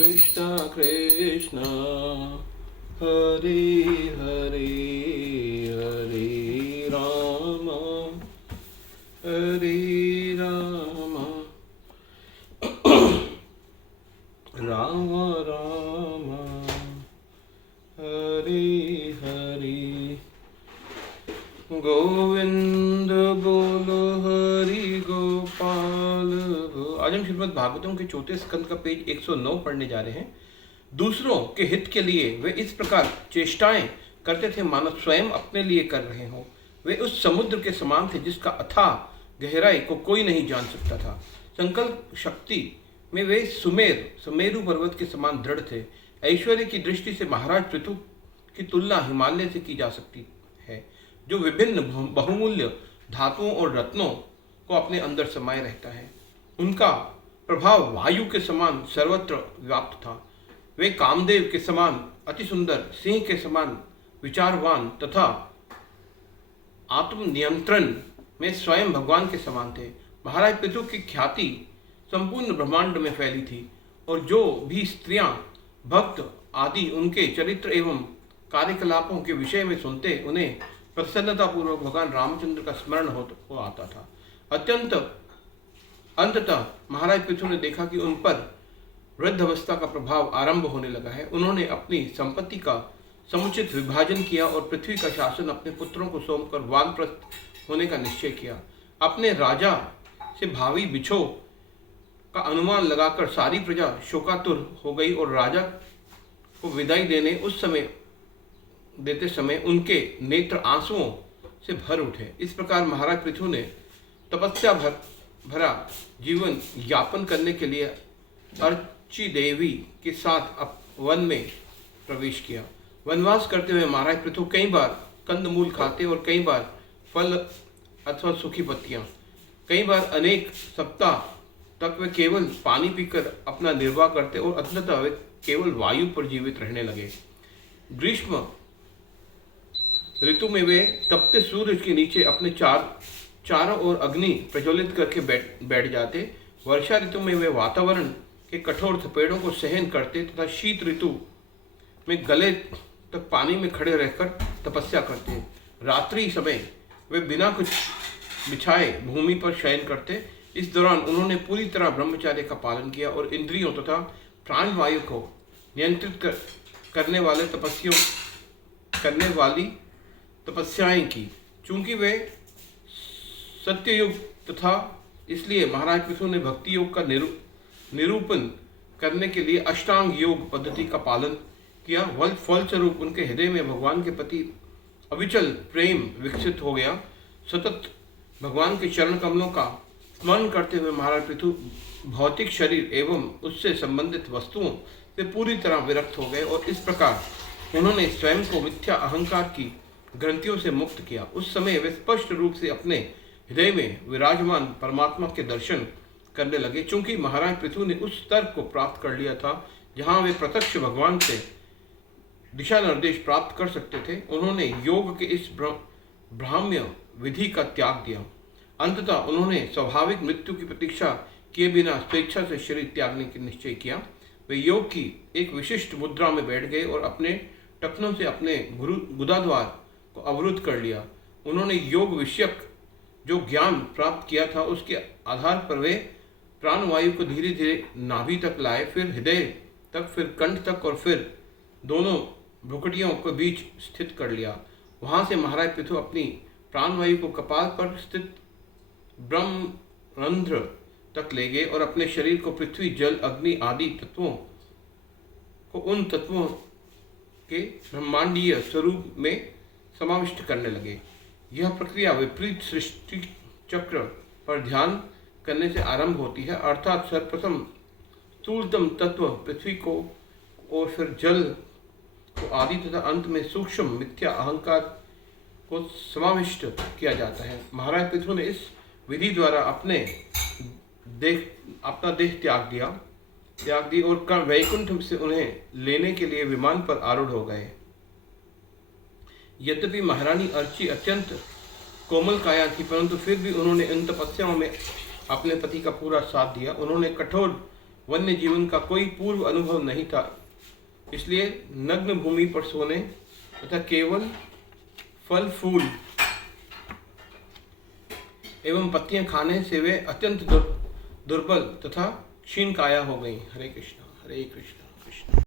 कृष्ण कृष्ण हरे हरे हरे राम राम राम हरे हरे। गोविंद बोलो हरि गोपाल। आज हम श्रीमद् भागवतम के चौथे स्कंद का पेज 109 पढ़ने जा रहे हैं। दूसरों के हित के लिए वे इस प्रकार चेष्टाएं करते थे मानो स्वयं अपने लिए कर रहे हों। वे उस समुद्र के समान थे जिसका अथाह गहराई को कोई नहीं जान सकता था। संकल्प शक्ति में वे सुमेरु पर्वत के समान दृढ़ थे। ऐश्वर्य की दृष्टि से महाराज पृथु की तुलना हिमालय से की जा सकती है, जो विभिन्न बहुमूल्य धातुओं और रत्नों को अपने अंदर समाये रहता है। उनका प्रभाव वायु के समान सर्वत्र व्याप्त था। वे कामदेव के समान अति सुंदर, सिंह के समान विचारवान तथा आत्म नियंत्रण में स्वयं भगवान के समान थे। महाराज पृथु की ख्याति संपूर्ण ब्रह्मांड में फैली थी और जो भी स्त्रियां, भक्त आदि उनके चरित्र एवं कार्यकलापों के विषय में सुनते, उन्हें प्रसन्नतापूर्वक भगवान रामचंद्र का स्मरण हो आता था। अंततः महाराज पृथु ने देखा कि उन पर वृद्धावस्था का प्रभाव आरंभ होने लगा है। उन्होंने अपनी संपत्ति का समुचित विभाजन किया और पृथ्वी का शासन अपने पुत्रों को सौंपकर वानप्रस्थ होने का निश्चय किया। अपने राजा से भावी बिछोह का अनुमान लगाकर सारी प्रजा शोकातुर हो गई और राजा को विदाई देते समय उनके नेत्र आंसुओं से भर उठे। इस प्रकार महाराज पृथु ने तपस्या भरा जीवन यापन करने के लिए अर्ची देवी के साथ वन में प्रवेश किया। वनवास करते हुए महाराज पृथु कई बार कंदमूल खाते और कई बार फल अथवा सूखी पत्तियां, कई बार अनेक सप्ताह तक वे केवल पानी पीकर अपना निर्वाह करते और अंततः वे केवल वायु पर जीवित रहने लगे। ग्रीष्म ऋतु में वे तपते सूर्य के नीचे अपने चारों ओर अग्नि प्रज्वलित करके बैठ जाते। वर्षा ऋतु में वे वातावरण के कठोर थपेड़ों को सहन करते तथा शीत ऋतु में गले तक पानी में खड़े रहकर तपस्या करते। रात्रि समय वे बिना कुछ बिछाए भूमि पर शयन करते। इस दौरान उन्होंने पूरी तरह ब्रह्मचर्य का पालन किया और इंद्रियों तथा प्राणवायु को नियंत्रित करने वाली तपस्याएं की। चूंकि वे सत्ययुग तथा इसलिए महाराज पृथु ने भक्ति योग का निरूपण करने के लिए अष्टांग योग पद्धति का पालन किया। फलस्वरूप उनके हृदय में भगवान के प्रति अविचल प्रेम विकसित हो गया। सतत भगवान के चरण कमलों का स्मरण करते हुए महाराज पृथु भौतिक शरीर एवं उससे संबंधित वस्तुओं से पूरी तरह विरक्त हो गए और इस प्रकार उन्होंने स्वयं को मिथ्या अहंकार की ग्रंथियों से मुक्त किया। उस समय वे स्पष्ट रूप से अपने हृदय में विराजमान परमात्मा के दर्शन करने लगे। चूंकि महाराज पृथु ने उस स्तर को प्राप्त कर लिया था जहां वे प्रत्यक्ष भगवान से दिशा निर्देश प्राप्त कर सकते थे, उन्होंने योग के इस ब्राह्म्य विधि का त्याग दिया। अंततः उन्होंने स्वाभाविक मृत्यु की प्रतीक्षा किए बिना स्वेच्छा से शरीर त्यागने की निश्चय किया। वे योग की एक विशिष्ट मुद्रा में बैठ गए और अपने टखनों से अपने गुदाद्वार को अवरुद्ध कर लिया। उन्होंने योग विषयक जो ज्ञान प्राप्त किया था उसके आधार पर वे प्राणवायु को धीरे धीरे नाभि तक लाए, फिर हृदय तक, फिर कंठ तक और फिर दोनों भ्रुकुटियों के बीच स्थित कर लिया। वहां से महाराज पृथु अपनी प्राणवायु को कपाल पर स्थित ब्रह्मरंध्र तक ले गए और अपने शरीर को पृथ्वी, जल, अग्नि आदि तत्वों को उन तत्वों के ब्रह्मांडीय स्वरूप में समाविष्ट करने लगे। यह प्रक्रिया विपरीत सृष्टि चक्र पर ध्यान करने से आरंभ होती है, अर्थात सर्वप्रथम स्थूलतम तत्व पृथ्वी को और फिर जल को आदि तथा अंत में सूक्ष्म मिथ्या अहंकार को समाविष्ट किया जाता है। महाराज पृथु ने इस विधि द्वारा अपना देह त्याग दी और वैकुंठ से उन्हें लेने के लिए विमान पर आरूढ़ हो गए। यद्यपि महारानी अर्ची अत्यंत कोमल काया थी, परंतु फिर भी उन्होंने इन तपस्याओं में अपने पति का पूरा साथ दिया। उन्होंने कठोर वन्य जीवन का कोई पूर्व अनुभव नहीं था, इसलिए नग्न भूमि पर सोने तथा केवल फल फूल एवं पत्तियां खाने से वे अत्यंत दुर्बल तथा क्षीण काया हो गई। हरे कृष्णा कृष्ण।